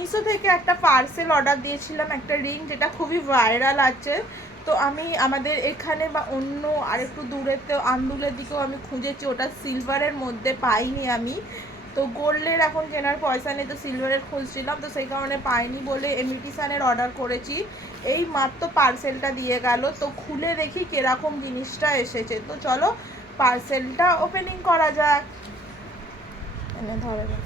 মিশো থেকে একটা parcel order দিয়েছিলাম, একটা রিং, যেটা খুবই ভাইরাল আছে। তো আমি আমাদের এখানে বা অন্য আরেকটু দূরেতে আন্দুলের দিকেও আমি খুঁজেছি, ওটা সিলভারের মধ্যে পাইনি আমি। তো গোল্ডের এখন কেনার পয়সা নেই, তো সিলভারের খুঁজছিলাম, তো সেই কারণে পাইনি বলে ইমিটেশনের অর্ডার করেছি। এই মাত্র পার্সেলটা দিয়ে গেল, তো খুলে দেখি কিরকম জিনিসটা এসেছে। তো চলো পার্সেলটা ওপেনিং করা যাক। এনে ধরে দাও।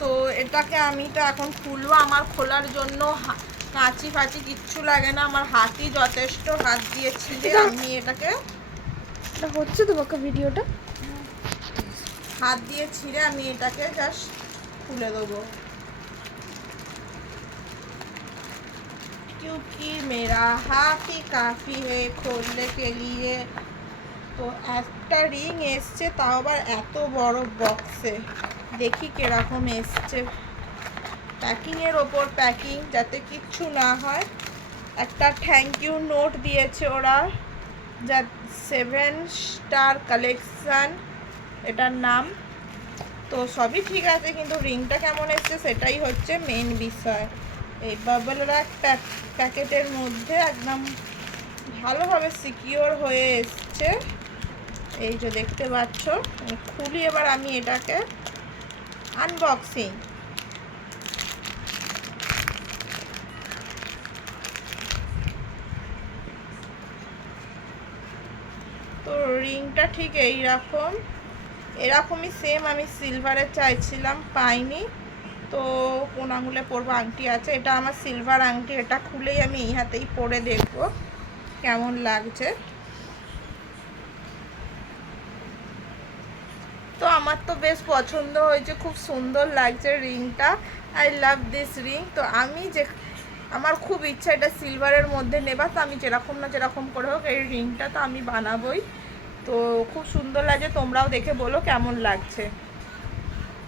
তো এটাকে আমি তো এখন খুলবো। আমার খোলার জন্য কাঁচি ফাঁচি কিচ্ছু লাগে না, আমার হাতই যথেষ্ট। হাত দিয়ে ছিঁড়ে আমি এটাকে হচ্ছে তোমাকে ভিডিওটা হাত দিয়ে ছিঁড়ে আমি এটাকে জাস্ট খুলে দেবো। क्योंकि मेरा हाथ ही काफ़ी है खोलने के लिए। তো একটা রিং এসছে, তাও আবার এত বড় বক্সে। দেখি কিরকম এসছে। প্যাকিংয়ের ওপর প্যাকিং, যাতে কিচ্ছু না হয়। একটা থ্যাংক ইউ নোট দিয়েছে ওরা, যা 7 স্টার কালেকশান এটার নাম। তো সবই ঠিক আছে, কিন্তু রিংটা কেমন এসছে সেটাই হচ্ছে মেন বিষয়। এই বাবল র্যাক প্যাকেটের মধ্যে একদম ভালোভাবে সিকিওর হয়ে এসছে। এই যে দেখতে পাচ্ছ, খুলি এবার আমি এটাকে আনবক্সিং। তো রিংটা ঠিক এরকমই সেম আমি সিলভারের চাইছিলাম, পাইনি। তো কোন আঙুলে পরবো, আংটি আছে, এটা আমার সিলভার আংটি। এটা খুলেই আমি এই হাতেই পরে দেখব কেমন লাগছে। তো আমার তো বেশ পছন্দ হয়েছে, খুব সুন্দর লাগছে রিংটা। I love this ring. তো আমার খুব ইচ্ছা এটা সিলভারের মধ্যে নেবা। তো আমি যেরকম না যেরকম করে হোক এই রিংটা তো আমি বানাবোই। তো খুব সুন্দর লাগছে, তোমরাও দেখে বলো কেমন লাগছে।